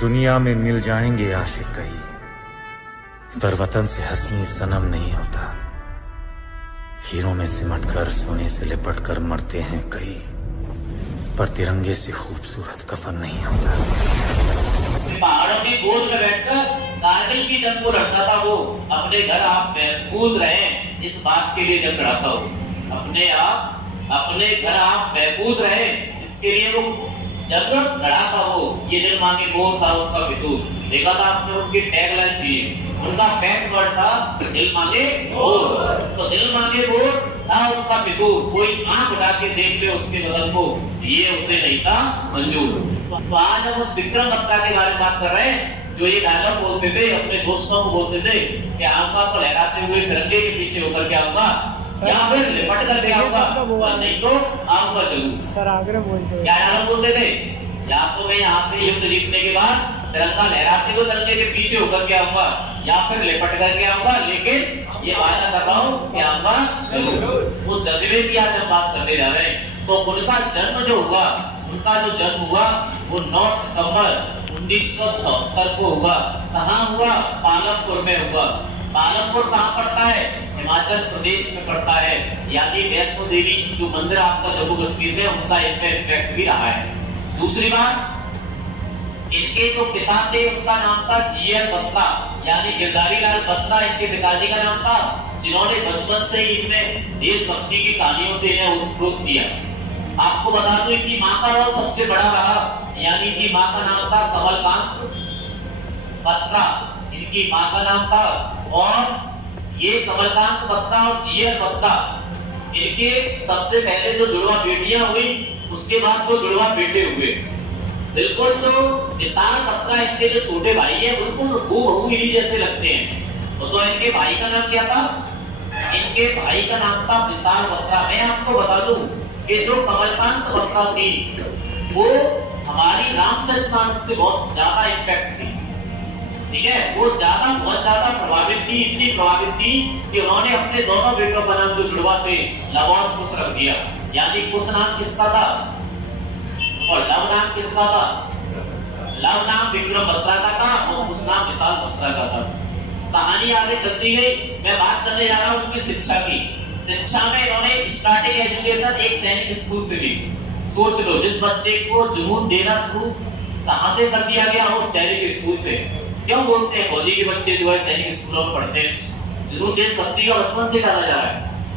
दुनिया में मिल जाएंगे आशिक कई, पर वतन से हसी सनम नहीं होता। हीरों में सिमटकर सोने से लिपट कर मरते हैं कई, पर तिरंगे से खूबसूरत कफन नहीं होता। पहाड़ों की गोद में बैठकर कारगिल की जंग को लड़ता था वो। अपने घर आप महफूज रहे इस बात के लिए जंग लड़ा था वो। अपने घर आप महफूज रहे इसके लिए वो जंग लड़ा था वो। ये दिल मांगे मोर था उसका फितूर। देखा था आपने उनकी टैगलाइन थी, उनका पैट वर्ड था दिल मांगे मोर। तो दिल मांगे मोर था उसका फितूर। कोई आंख उठा के देख ले उसके बदन को, ये उसे नहीं था मंजूर। तो आज हम उस विक्रम बत्रा के बारे में बात कर रहे हैं जो ये डायलॉग बोलते थे, अपने दोस्तों को बोलते थे कि आऊंगा तो लहराते हुए तिरंगे के पीछे होकर के आऊंगा, या फिर लिपट करके आऊंगा, और नहीं तो आऊंगा जरूर। सर आगरा बोलते क्या डायलॉग बोलते थे? या तो मैं यहाँ से युद्ध जीतने के बाद तिरंगा लहराते हुए तिरंगे के पीछे होकर के आऊंगा, या फिर लिपट करके आऊंगा, लेकिन ये वादा कर रहा हूँ कि आऊंगा जरूर। उस जज्बे की आज हम बात करने जा रहे हैं। तो उनका जन्म जो हुआ वो 9 सितंबर 1974 को हुआ। कहाँ हुआ? पालमपुर में हुआ। पालमपुर कहाँ पड़ता है? हिमाचल प्रदेश में पड़ता है। यानी वैष्णो देवी जो मंदिर आपका जम्मू कश्मीर में, उनका इनमें इम्पैक्ट भी रहा है। दूसरी बात, इनके जो पिता थे उनका नाम था जीएल बत्रा, यानी गिरधारी लाल बत्रा इनके पिताजी का नाम था, जिन्होंने बचपन से ही इनमें देशभक्ति की कहानियों से इन्हें उत्प्रेरित किया। आपको बता दूं इनकी मां का रोल सबसे बड़ा रहा, यानी इनकी मां का नाम था कमलकांत बत्रा, इनकी मां का नाम था। और ये कमलकांत बत्रा और जीएल बत्रा, इनके सबसे पहले जो जुड़वा बेटियां हुई, उसके बाद वो जुड़वा बेटे हुए। बिल्कुल जो विशाल बत्रा इनके जो छोटे भाई हैं, बिल्कुल हूबहू इन्हीं जैसे लगते हैं। तो इनके भाई का नाम क्या था? इनके भाई का नाम था विशाल बत्रा। मैं आपको बता दूं कि जो कमलकांत बत्रा थी वो हमारी रामचरितमानस से बहुत ज्यादा इम्पैक्ट थी, ठीक है? वो बहुत ज्यादा प्रभावित थी, इतनी प्रभावित थी कि उन्होंने अपने दोनों बेटों का नाम जो जुड़वा थे लव और कुश रख दिया। यानी कुश नाम किसका था और लव नाम किसका था? लव नाम विक्रम बत्रा का था और कुश नाम विशाल बत्रा का था। कहानी आगे चलती गई। मैं बात करने जा रहा हूँ उनकी शिक्षा की। शिक्षा में इन्होंने स्टार्टिंग एजुकेशन एक सैनिक स्कूल से ली। सोच लो, जिस बच्चे को जुनून देना शुरू कहां से कर दिया गया हो? सैनिक स्कूल से। क्यों बोलते हैं फौजी के बच्चे जो है सैनिक स्कूलों में पढ़ते हैं? जुनून देशभक्ति का बचपन से डाला जा रहा है।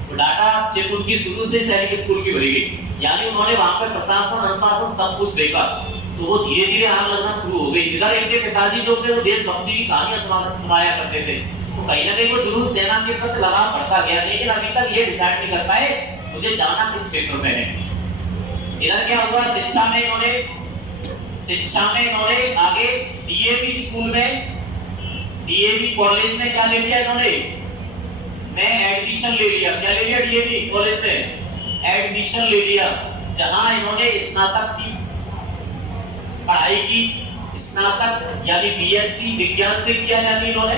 तो डाटा चेक उनकी शुरू से सैनिक स्कूल की भरी गई, यानी उन्होंने वहां पर प्रशासन अनुशासन सब कुछ देखा, तो वो धीरे धीरे आग लगना शुरू हो गई। इधर इनके पिताजी जो थे वो देशभक्ति की कहानियां सुनाया करते थे, तो कहीं ना कहीं वो जुनून सेना के प्रति लगाव बढ़ता गया। लेकिन अभी तक ये डिसाइड नहीं कर पाए मुझे जाना किस क्षेत्र में है। इधर क्या हुआ? शिक्षा में इन्होंने आगे डीएवी स्कूल में, डीएवी कॉलेज में क्या ले लिया इन्होंने? मैं एडमिशन ले लिया। क्या ले लिया? डीएवी कॉलेज में एडमिशन ले लिया, जहां इन्होंने स्नातक की पढ़ाई की। स्नातक यानी बीएससी विज्ञान से किया, यानी इन्होंने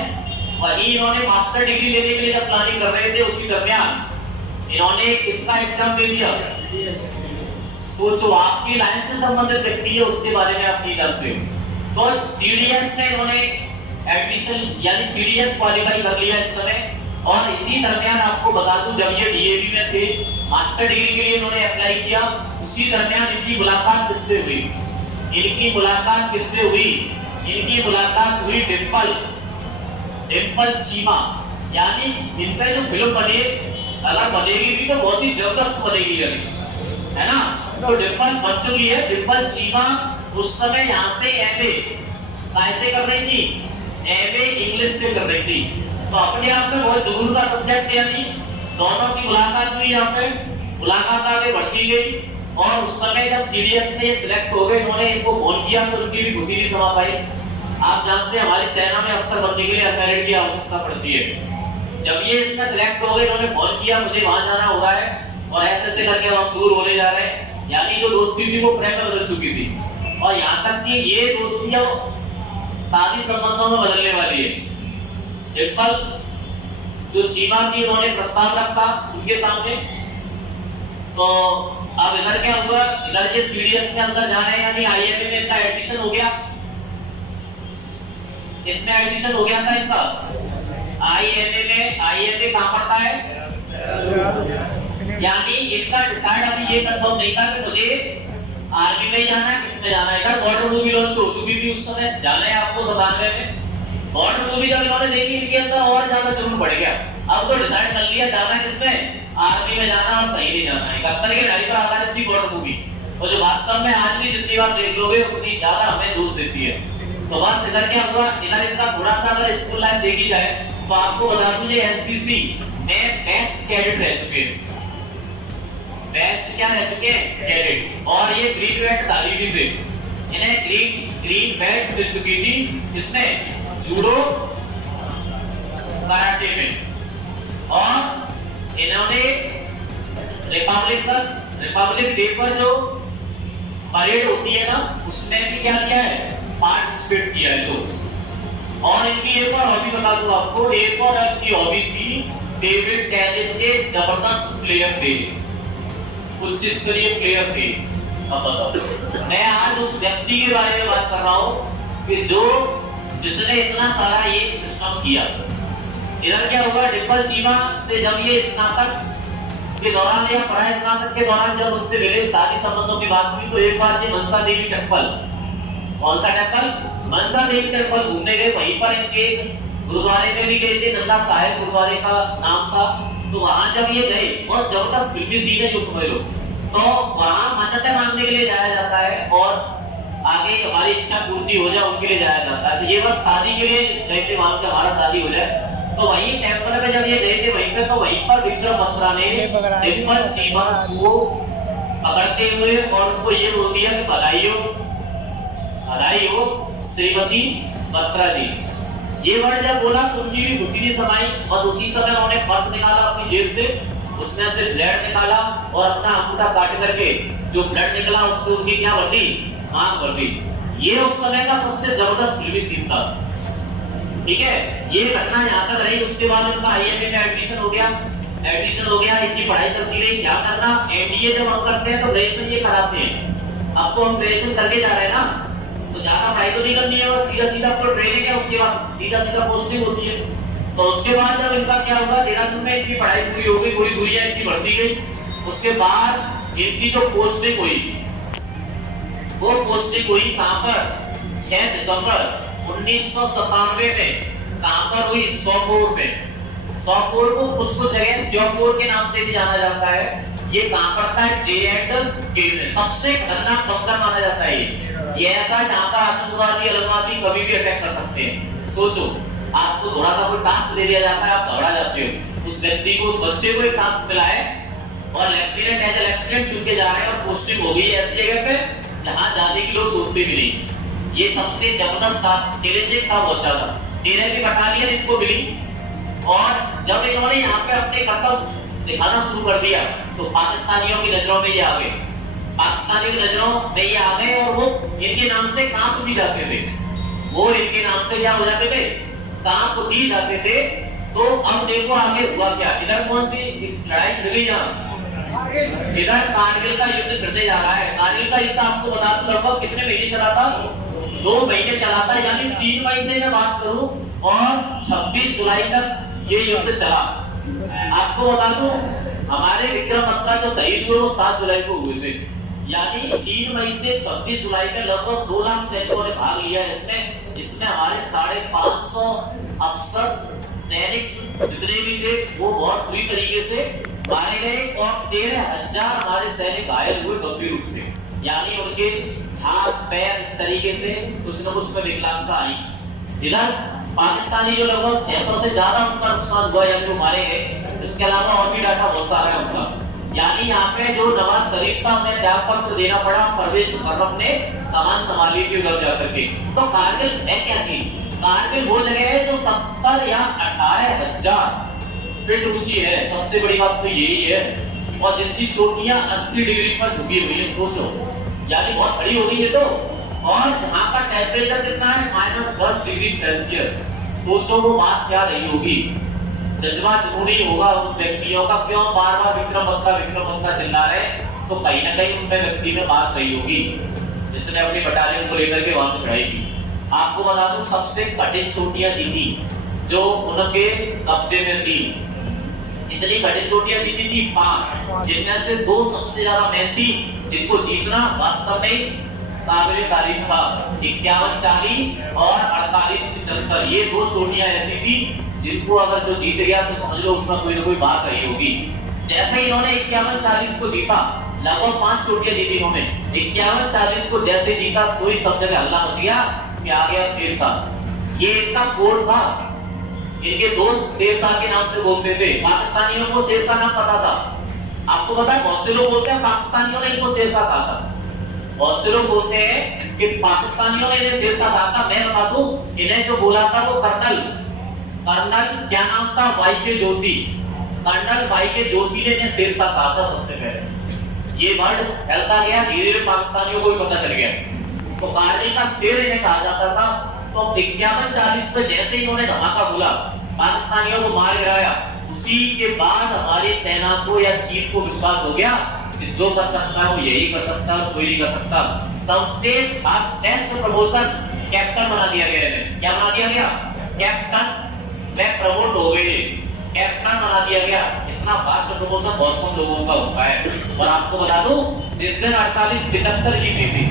वही इन्होंने मास्टर डिग्री लेने के लिए जब प्लानिंग कर रहे थे, उसी दरमियान इन्होंने किसका एग्जाम दे दिया? सोचो, आपकी लाइन से संबंधित व्यक्ति है, उसके बारे में आप नहीं जानते। तो सीडीएस में इन्होंने एडमिशन यानी सीडीएस क्वालिफाई कर लिया इस समय। और इसी दरमियान आपको बता दूं, जब ये डीएवी में थे, मास्टर डिग्री के लिए इन्होंने अप्लाई किया, उसी दरमियान इनकी मुलाकात किससे हुई? इनकी मुलाकात हुई डिंपल चीमा। यानी इन पे जो फिल्म बनी, अगर बनेगी भी तो बहुत ही जबरदस्त बनेगी, है ना? तो डिंपल बन चुकी है। डिंपल चीमा उस समय यहाँ से एमए कैसे कर रही थी? एमए इंग्लिश से कर रही थी। तो अपने आप में बहुत जरूर का सब्जेक्ट, यानी दोनों की मुलाकात हुई। यहाँ पे मुलाकात आगे बढ़ती गई और उस समय जब सीडीएस में ये सिलेक्ट हो गए, इन्होंने इनको फोन किया तो उनकी भी खुशी नहीं समा पाई। आप जानते हैं हमारी सेना में अफसर बनने के लिए अमेरिट की आवश्यकता पड़ती है। जब ये इसमें सिलेक्ट हो गए, इन्होंने फोन किया मुझे वहां जाना हो रहा है और ऐसे करके हम दूर होने जा रहे हैं। यानी जो दोस्ती थी वो प्रेम में बदल चुकी थी, और यहाँ तक कि ये दोस्ती अब शादी संबंधों में बदलने वाली है। डिंपल जो चीमा थी, उन्होंने प्रस्ताव रखा उनके सामने। तो अब इधर क्या हुआ? इधर ये सीडीएस के अंदर जाना है, यानी आईएमए में इनका एडमिशन हो गया। इसमें एडमिशन हो गया था इनका। INA में, INA कहाँ पड़ता है? यानी इनका डिसाइड अभी ये कंफर्म नहीं था कि मुझे आर्मी में जाना है, किसमें जाना है। इधर बॉर्डर मूवी लॉन्च हो चुकी थी उस समय, जाना है आपको 97 में। बॉर्डर मूवी जब इन्होंने देखी इनके अंदर और ज्यादा जुनून बढ़ गया। अब तो डिसाइड कर लिया जाना है किसमें, आर्मी में जाना और कहीं नहीं जाना है। 71 के लड़ाई पर आधारित थी बॉर्डर मूवी, और जो वास्तव में आज भी जितनी बार देख लोगे उतनी ज्यादा हमें दोष देती है। तो बस इधर क्या हुआ, इधर इनका थोड़ा सा अगर स्कूल लाइफ देखी जाए तो आपको बता दूं ये NCC में बेस्ट कैडेट रह चुके हैं। बेस्ट क्या रह चुके हैं? कैडेट। और ये ग्रीन बेल्ट धारी भी थे, इन्हें ग्रीन बेल्ट मिल चुकी थी इसमें जूडो कराटे में। और इन्होंने रिपब्लिक डे पर जो परेड होती है ना उसमें भी क्या किया है, पार्टिसिपेट किया है। तो और इनकी एक और हॉबी बता दूं आपको, एक और इनकी हॉबी थी टेबल टेनिस के जबरदस्त प्लेयर थे, उच्च स्तरीय प्लेयर थे। अब बताओ, मैं आज उस व्यक्ति के बारे में बात कर रहा हूँ कि जिसने इतना सारा ये सिस्टम किया। इधर क्या हुआ, डिम्पल चीमा से जब ये स्नातक के दौरान या पढ़ाई स्नातक के दौरान जब उनसे मिले, शादी संबंधों की बात हुई, तो एक बार ये मनसा देवी टेंपल, कौन सा टेंपल? मनसा देवी टेंपल घूमने गए। वहीं पर इनके गुरुद्वारे में भी गए थे, नंदा साहिब गुरुद्वारे का नाम था। तो वहां जब ये गए, बहुत जबरदस्त फिल्मी सीन है जो समझ लो, तो वहां मन्नतें मांगने के लिए जाया जाता है और आगे हमारी इच्छा पूर्ति हो जाए उनके लिए जाया जाता है। तो ये बस शादी के लिए गए थे वहां पे, हमारा शादी हो जाए। तो वहीं टेंपल में जब ये गए थे वहीं पे, तो वहीं पर विक्रम बत्रा ने डिम्पल चीमा को पकड़ते हुए और उनको ये बोल दिया कि बधाई हो श्रीमती बत्रा जी। ये वर्ड जब बोला तो उनकी भी खुशी नहीं समाई। बस उसी समय उन्होंने पर्स निकाला अपनी जेब से, उसमें से ब्लड निकाला और अपना अंगूठा काट करके जो ब्लड निकला उससे उनकी क्या बढ़ गई, आंख बढ़ गई। ये उस समय का सबसे जबरदस्त फिल्मी सीन था। ठीक है, ये घटना यहाँ तक रही। उसके बाद उनका IMA में एडमिशन हो गया, इनकी पढ़ाई चलती रही। क्या करना, NDA जब हम करते हैं तो ग्रेजुएशन ये कराते हैं। अब तो हम ग्रेजुएशन करके जा रहे हैं ना, तो ज्यादा पढ़ाई तो नहीं करनी है, बस सीधा आपको ट्रेनिंग है, उसके बाद सीधा पोस्टिंग होती है। तो उसके बाद जब इनका क्या हुआ, देहरादून में इनकी पढ़ाई पूरी हो गई, थोड़ी दूरी है इनकी बढ़ती गई। उसके बाद इनकी जो पोस्टिंग हुई, वो पोस्टिंग हुई कहां पर, 6 दिसंबर 1997 में। कहां पर हुई, सोपोर में। सोपोर को कुछ जगह श्योपुर के नाम से भी जाना जाता है। ये कहां पड़ता है, J&K में। सबसे खतरनाक बंकर माना जाता है ये ऐसा जहां पर आतंकवादी अलगाववादी कभी भी अटैक कर सकते हैं। सोचो, आपको थोड़ा सा कोई टास्क दे दिया जाता है, आप घबरा जाते हो। उस व्यक्ति को, उस बच्चे को एक टास्क मिला है और लेफ्टिनेंट एज ए लेफ्टिनेंट चुन के जा रहे हैं और पोस्टिंग हो गई ऐसी जगह पे जहां जाने की लोग सोचते भी नहीं। ये सबसे जबरदस्त टास्क, चैलेंजिंग था बहुत ज्यादा। 13 की बटालियन इनको मिली और जब इन्होंने यहाँ पे अपने कर्तव्य दिखाना शुरू कर दिया तो पाकिस्तानियों की नजरों में ये आ गए। पाकिस्तानियों की नजरों में ये आ गए और वो इनके नाम से कांप भी जाते थे। वो इनके नाम से क्या हो जाते थे, कांप भी जाते थे। तो अब देखो आगे हुआ क्या, इधर कौन सी लड़ाई छिड़ गई, यहाँ इधर कारगिल का युद्ध छिड़ने जा रहा है। कारगिल का युद्ध आपको बता दूं लगभग कितने महीने चला था, 2 महीने चला था। यानी 3 मई से मैं बात करूं और 26 जुलाई तक ये युद्ध चला। आपको बता दूं हमारे विक्रम बत्रा जो शहीद हुए वो 7 जुलाई को हुए थे। यानी 3 मई से 26 जुलाई में लगभग 2 लाख सैनिकों ने भाग लिया इसमें, जिसमें हमारे 550 अफसर सैनिक जितने भी थे वो बहुत बुरी तरीके से मारे गए और 13,000 हमारे सैनिक घायल हुए गंभीर रूप से। यानी उनके हाथ पैर इस तरीके से कुछ न कुछ में विकलांगता आई। इधर पाकिस्तानी जो लगभग 600 से ज्यादा उनका नुकसान हुआ, यानी वो मारे गए। इसके अलावा और भी डाटा बहुत सारा है उनका। यानी यहाँ पे जो नवाज शरीफ का उन्हें त्याग पत्र देना पड़ा, परवेज मुशर्रफ ने कमान संभाली थी उधर जाकर के। तो कारगिल है क्या चीज, कारगिल वो जगह है जो 70 या 18,000 फीट ऊंची है। सबसे बड़ी बात तो यही है, और जिसकी चोटियां 80 डिग्री पर झुकी हुई है। सोचो, यानी बहुत खड़ी हो गई है। तो और यहाँ का टेम्परेचर कितना है, -10 डिग्री सेल्सियस। सोचो वो बात क्या रही होगी, जज्बा जरूरी होगा उन व्यक्तियों का। क्यों बार-बार विक्रम बत्रा चिल्ला रहे, तो कहीं ना कहीं उनमें व्यक्ति में बात रही होगी जिसने अपनी बटालियन को लेकर के वहां पे चढ़ाई की। आपको बता दूं सबसे कठिन चोटियां जीती जो उनके कब्जे में थी। इतनी कठिन चोटियां जीती थी 5, जिनमें से 2 सबसे ज्यादा मेहनती, जिनको जीतना वास्तव में काबिल तारीफ था। 51-40 और 48-75 ये 2 चोटियां ऐसी थी जिनको अगर जो जीत गया तो समझ लो उसमें कोई ना कोई बात रही होगी। जैसे ही इन्होंने 51-40 को जीता, लगभग 5 चोटियां जीती इन्होंने। 51-40 को जैसे जीता सोई सब जगह हल्ला मच गया कि आ गया शेरशाह। ये इतना कोड था, इनके दोस्त शेरशाह के नाम से बोलते थे। पाकिस्तानियों को शेरशाह नाम पता था। आपको पता है बहुत से लोग बोलते हैं पाकिस्तानियों ने इनको शेरशाह कहा था। बहुत से लोग बोलते हैं कि पाकिस्तानियों ने इन्हें शेरशाह कहा था। मैं बता दूं इन्हें जो बोला था वो कर्नल क्या नाम था, वाईके जोशी। कर्नल वाईके जोशी ने इन्हें शेरशाह कहा था सबसे पहले। ये वर्ड फैलता गया, धीरे धीरे पाकिस्तानियों को भी पता चल गया। तो कारगिल का शेर इन्हें कहा जाता था। तो 51-40 पे जैसे ही इन्होंने धमाका बोला, पाकिस्तानियों को मार गिराया, उसी के बाद हमारी सेना को या चीफ को विश्वास हो गया कि जो कर सकता है वो यही कर सकता है, कोई नहीं कर सकता। सबसे फास्टेस्ट प्रमोशन कैप्टन बना दिया गया है। क्या बना दिया गया? कैप्टन में प्रमोट हो गए, कैप्टन बना दिया गया। इतना फास्ट प्रमोशन बहुत कम लोगों का होता है। और आपको बता दूं जिस दिन 48-75 जीती थी,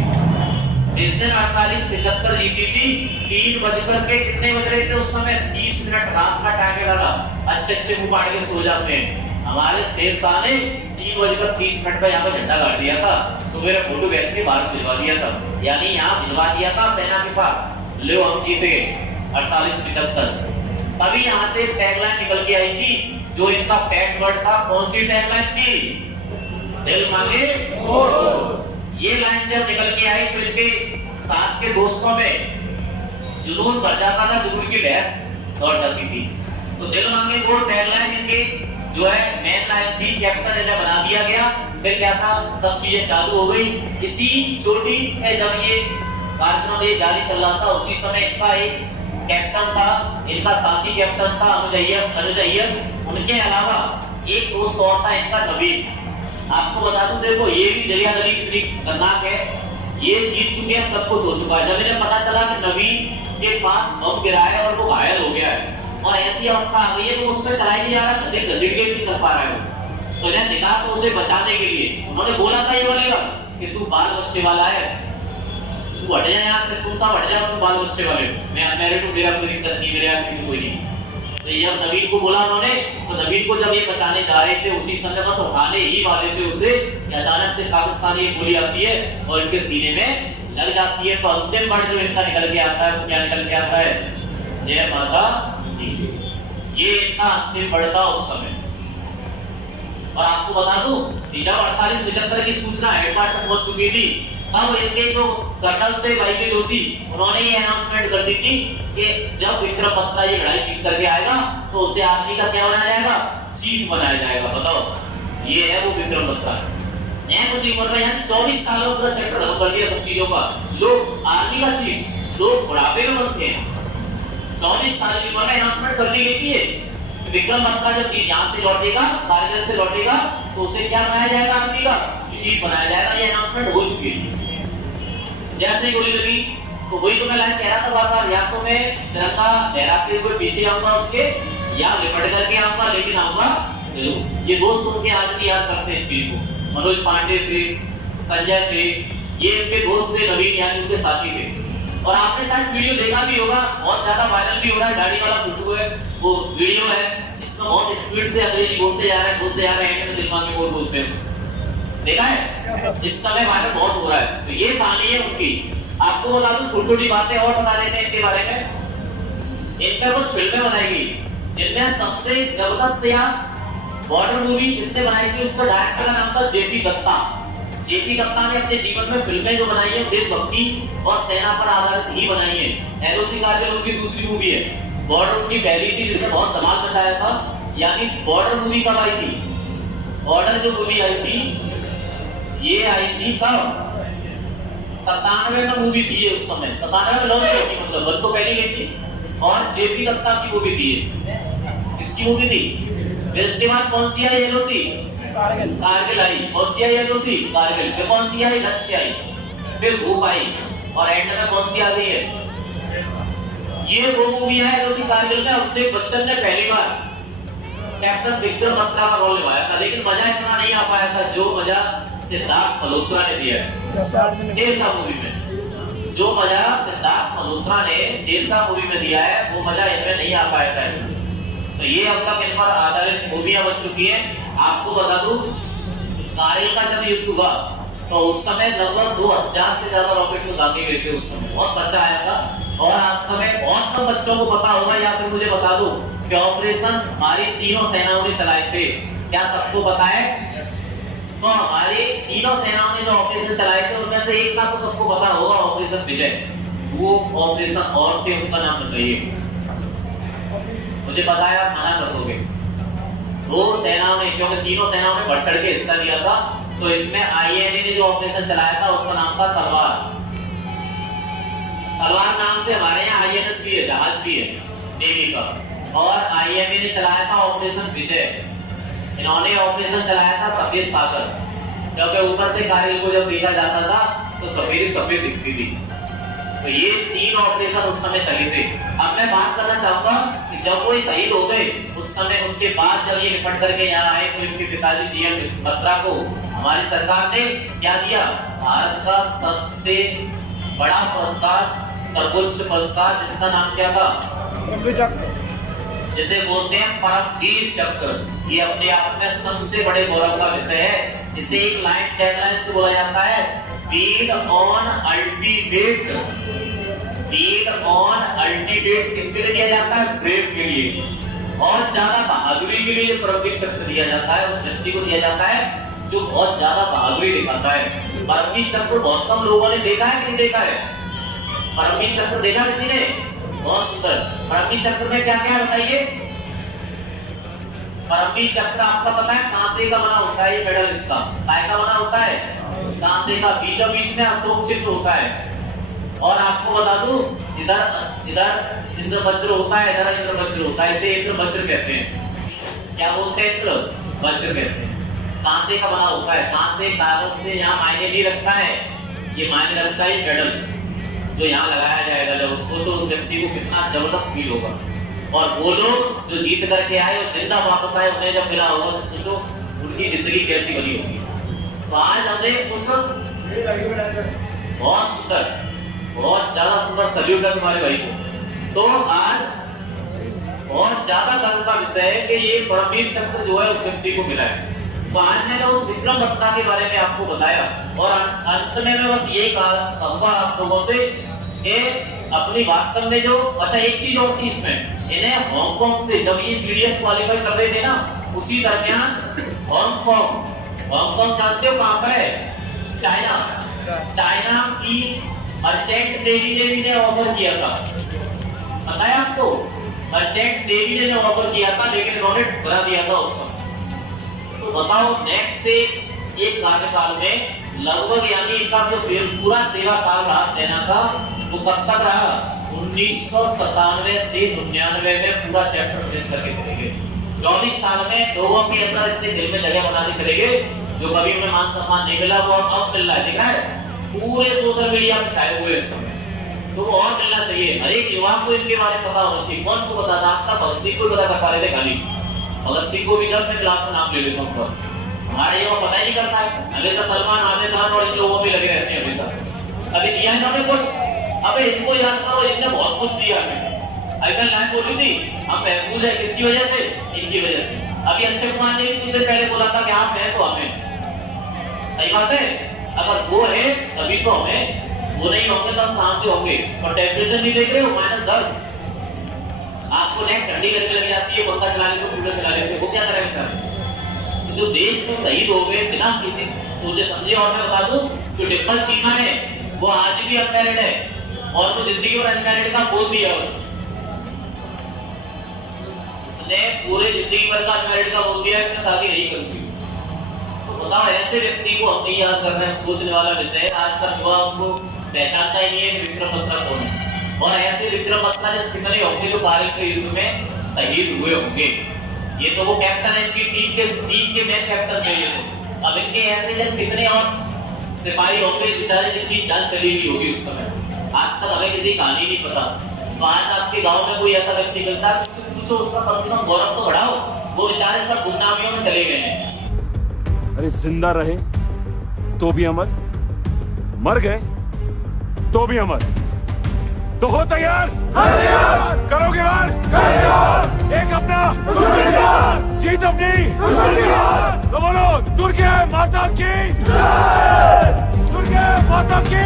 जिस दिन 48-75 जीती थी, 3 बजकर के कितने बज रहे थे उस समय? 30 मिनट रात का टाइम लगा। अच्छे मुंह फाड़ के सो जाते हैं। हमारे शेरशाह ने 3:30 पे यहाँ पे झंडा गाड़ दिया था। सुबह फोटो खींच के बाहर भिजवा दिया था, यानी यहाँ भिजवा दिया था सेना के पास। लो हम जीत गए 48-75। तभी यहाँ से टैगलाइन निकल के आई थी जो इनका पैट वर्ड था। कौन सी टैगलाइन थी? दिल मांगे ये लाइन जब निकल के आई तो इनके साथ के दोस्तों में जुनून भर जाता था, जुनून की लहर दौड़ जाती थी। तो दिल मांगे वो टैगलाइन इनके जो है मेन लाइन थी। कैप्टन इन्हें बना दिया गया। फिर क्या था, सब चीजें चालू हो गई। इसी चोटी में जब ये कार्यक्रम ये जारी चल रहा था, उसी समय इनका एक कैप्टन था, इनका साथी कैप्टन था अनुज अय्यर। उनके अलावा एक दोस्त और था इनका नवीन। आपको बता दूं देखो ये भी दरिया गली इतनी खतरनाक है, ये जीत चुके हैं, सब कुछ हो चुका है। जब इन्हें पता चला कि नवीन के पास बम गिरा है और वो घायल हो गया है और ऐसी अवस्था आ गई है तो उस पर चलाई नहीं जा रहा, घसीट के भी चल पा रहा है, तो इन्हें दिखा तो उसे बचाने के लिए उन्होंने बोला था ये बोलेगा कि तू बाल बच्चे वाला है, तू हट जा यहाँ से, तुम सब हट जाओ, तुम बाल बच्चे वाले, मैं अनमैरिड हूँ, मेरा कोई दिक्कत नहीं, मेरे यहाँ किसी कोई नहीं। तो जब नवीन को बोला उन्होंने, तो नवीन को जब ये बचाने जा रहे थे उसी समय बस उठाने ही वाले थे उसे, अचानक से पाकिस्तानी गोली आती है और इनके सीने में लग जाती है। तो अंतिम वर्ड जो इनका निकल के आता है, तो क्या निकल के आता है? जय माता दी। ये इनका अंतिम वर्ड था उस समय। और आपको बता दूं जब 48-75 की सूचना हेडक्वार्टर पहुंच चुकी थी, तब इनके जो कर्नल थे वाईके जोशी, उन्होंने ये अनाउंसमेंट कर दी थी कि जब विक्रम बत्रा ये लड़ाई जीत करके आएगा तो उसे आर्मी का क्या बनाया जाएगा? चीफ बनाया जाएगा। बताओ, ये है वो विक्रम बत्रा। यह उसी उम्र में यानी 24 सालों में पूरा चैप्टर खत्म कर दिया सब चीजों का। लोग आर्मी का चीफ, लोग बुढ़ापे में बनते हैं। 24 साल की उम्र में अनाउंसमेंट कर दी गई थी विक्रम बत्रा जब यहाँ से लौटेगा, कारगिल से लौटेगा, तो उसे क्या बनाया जाएगा? आर्मी का चीफ बनाया जाएगा। ये अनाउंसमेंट हो चुकी है। जैसे ही गोली लगी तो वही तो मैं लाइन कह रहा था बार-बार, या तो मैं तिरंगा लहराते हुए पीछे आऊंगा उसके, या लिपट करके आऊंगा, लेकिन आऊंगा जरूर। ये दोस्त उनके आज भी याद करते हैं इस चीज को। मनोज पांडे थे, संजय थे, ये इनके दोस्त थे, नवीन यानी उनके साथी थे। और आपने शायद वीडियो देखा भी होगा, बहुत ज्यादा वायरल भी हो रहा है, गाड़ी वाला फोटो है, वो वीडियो है जिसमें बहुत स्पीड से अंग्रेजी बोलते जा रहे हैं, एंड में दिमाग में बोलते हैं। देखा है? इस समय वायरल बहुत हो रहा है। तो ये कहानी है उनकी। आपको बता दूं छोटी-छोटी बातें और बता देते हैं इनके बारे में। इनका कुछ फिल्में बनाएगी, जिनमें सबसे जबरदस्त या बॉर्डर मूवी जिसने बनाई थी उसका डायरेक्टर का नाम था जेपी दत्ता। जेपी दत्ता ने अपने जीवन में फिल्में जो बनाई है देशभक्ति और सेना पर आधारित ही बनाई है। एलओसी कारगिल उनकी दूसरी मूवी है। बॉर्डर उनकी पहली थी जिसने बहुत धमाल मचाया था। यानी बॉर्डर मूवी कब आई थी? बॉर्डर जो मूवी आई थी ये आई थी 97 में मूवी थी ये उस समय। 97 में लॉन्च हुई थी, मतलब बन तो पहली गई थी। और जेपी दत्ता की मूवी थी ये। किसकी मूवी थी? फिर इसके बाद कौन सी आई? एलओसी कारगिल आई। कौन सी आई? एलओसी कारगिल। फिर कौन सी आई? लक्ष्य आई। फिर धूप आई। और एंड में कौन सी आ गई है? ये वो मूवी है जो उसी कारगिल में अभिषेक बच्चन ने पहली बार कैप्टन विक्रम बत्रा का रोल निभाया था, लेकिन मजा इतना नहीं आ पाया था जो मजा सिद्धार्थ मल्होत्रा ने दिया है शेरशाह मूवी में। जो मजा सिद्धार्थ मल्होत्रा ने शेरशाह मूवी में दिया है वो मजा इनमें नहीं आ पाया था। तो ये अब तक इन पर आधारित मूवियां बन चुकी है। आपको बता दूं कारगिल का जब युद्ध हुआ तो उस समय लगभग 2000 से ज्यादा रॉकेट में दागे गए थे। उस समय बहुत बच्चा आया था और आज समय बहुत कम बच्चों को पता होगा, या फिर मुझे बता दूं कि ऑपरेशन हमारी तीनों सेनाओं ने चलाए थे। क्या सबको पता है? तो हमारी तीनों सेनाओं ने जो ऑपरेशन चलाए थे उनमें से एक का तो सबको पता होगा, ऑपरेशन विजय। वो ऑपरेशन और थे, उनका नाम बताइए। मुझे पता है आप मना कर दोगे। दो सेनाओं ने, क्योंकि तीनों सेनाओं ने बढ़ चढ़ के हिस्सा लिया था, तो इसमें आईएनए ने जो ऑपरेशन चलाया था उसका नाम था तलवार। तलवार नाम से हमारे यहाँ आईएनएस भी है, जहाज भी है नेवी का। और आईएमए ने चलाया था ऑपरेशन विजय। इन्होंने ऑपरेशन चलाया था सफेद सागर, क्योंकि ऊपर से कारगिल को जब देखा जाता था तो सफेद सफेद दिखती थी। तो ये तीन ऑपरेशन उस समय चले थे। अब मैं बात करना चाहूंगा कि जब वो शहीद हो गए उस समय, उसके बाद जब ये निपट करके यहाँ आए तो इनके पिताजी जीएम बत्रा को हमारी सरकार ने क्या दिया? भारत का सबसे बड़ा पुरस्कार, सर्वोच्च पुरस्कार, जिसका नाम क्या था? जिसे बोलते हैं परमवीर चक्र। ये अपने आप में सबसे बड़े गौरव का विषय है। इसे एक लाइन टैगलाइन से बोला जाता है, beat on ultimate. Beat on ultimate किसके लिए दिया जाता है? ब्रेव के लिए। और ज्यादा बहादुरी के लिए परमवीर चक्र दिया जाता है उस व्यक्ति को दिया जाता है जो बहुत ज्यादा बहादुरी दिखाता है। परमवीर चक्र बहुत कम लोगों ने देखा है कि नहीं देखा है? परमवीर चक्र देखा किसी ने? बहुत सुंदर। परमवीर चक्र में क्या क्या बताइए? परमवीर चक्र आपका पता है कांसे का बना होता है? ये मेडल इसका काय का बना होता है? कांसे का। बीचों बीच में अशोक चिन्ह होता है। और आपको बता दूं इधर इंद्र वज्र होता है, इधर इंद्र वज्र होता है। इसे इंद्र वज्र कहते हैं। क्या बोलते हैं? इंद्र वज्र कहते हैं। कांसे का बना होता है। कांसे कागज से यहाँ मायने नहीं रखता है, ये मायने रखता है मेडल जो यहाँ लगाया जाएगा। जब सोचो उस व्यक्ति को कितना जबरदस्त फील होगा। और वो लोग जो जीत करके आए और जिंदा वापस आए, उन्हें जब मिला होगा तो सोचो उनकी जिंदगी कैसी बनी होगी। तो आज हमने उस बहुत सुंदर, बहुत ज्यादा सुंदर सल्यूट है तुम्हारे भाई को। तो आज बहुत ज्यादा गर्व का विषय है कि ये परमवीर चक्र जो है उस व्यक्ति को मिला है। तो आज मैंने उस विक्रम बत्रा के बारे में आपको बताया और अंत में मैं बस यही कहूंगा आप लोगों से कि अपनी वास्तव में जो, अच्छा एक चीज और थी इसमें, इन्हें हांगकांग से जब ये सीडीएस क्वालीफाई कर रहे थे ना, उसी दरमियान हांगकांग जानते हो कहां पर है? चाइना की मर्चेंट नेवी ने भी ऑफर किया था। पता है आपको? मर्चेंट नेवी ने ऑफर किया था, लेकिन उन्होंने ठुकरा दिया था उस समय। तो बताओ नेक्स्ट से एक कार्यकाल में लगभग, यानी इनका जो पूरा सेवा काल रहा सेना का, वो कब तक रहा? 1997 से 99 में पूरा चैप्टर फिनिश करके चले गए। 24 साल में लोगों के अंदर इतने दिल में जगह बना दी चले गए, जो कभी उन्हें मान सम्मान नहीं मिला वो अब मिल रहा है। देखा है पूरे सोशल मीडिया पे छाए हुए इस समय। तो वो और मिलना चाहिए। हर एक युवा को इनके बारे में पता होना चाहिए। कौन को पता था? आपका भगत सिंह को पता कर पा रहे थे खाली। भगत सिंह को भी जब मैं क्लास में नाम ले लेता हूँ, हमारे युवा पता ही नहीं करता है। हमेशा सलमान, आमिर खान और इन लोगों में लगे रहते हैं हमेशा। अभी दिया इन्होंने कुछ, अबे इनको याद करो, इनने बहुत कुछ दिया हमें। आईपीएल लाइन बोली थी हम महफूज है, किसकी वजह से? इनकी वजह से। अभी अक्षय कुमार ने कुछ देर पहले बोला था कि आप हैं तो हमें, सही बात है। अगर वो है तभी तो हमें, वो नहीं होंगे तो हम कहां से होंगे? और टेम्परेचर नहीं देख रहे हो? -10। आपको नेक ठंडी लगने लग जाती है, पंखा चला लेते हो, कूलर चला लेते हो, वो क्या करें बेचारे? जो देश में शहीद हो गए बिना किसी सोचे समझे। और मैं बता दूं जो डिम्पल चीमा है वो आज भी अनमैरिड है और वो जिंदगी भर अनमैरिड का बोल दिया उसने पूरे जिंदगी भर का अनमैरिड का बोल दिया है कि शादी नहीं करूंगी। तो बताओ ऐसे व्यक्ति को हम नहीं याद कर रहे हैं, सोचने वाला विषय है। आज तक युवा उनको पहचानता ही नहीं है कि विक्रम बत्रा कौन है। और ऐसे विक्रम बत्रा जब कितने होंगे जो कारगिल के युद्ध में शहीद हुए होंगे। ये तो वो कैप्टन है, इनकी टीम के मेन कैप्टन थे ये तो। अब इनके ऐसे जन कितने और सिपाही होंगे बेचारे जिनकी जान चली गई होगी उस समय। आज तक हमें किसी कहानी नहीं पता। तो आज आपके गांव में कोई ऐसा व्यक्ति मिलता है, उससे पूछो, उसका कम से कम गौरव तो बढ़ाओ। वो बेचारे सब गुमनामियों में चले गए हैं। अरे जिंदा रहे तो भी अमर, मर गए तो भी अमर। तो हो तैयार? करोगे वार? एक अपना, जीत अपनी। तो बोलो दुर्गे माता की, दुर्गे माता की।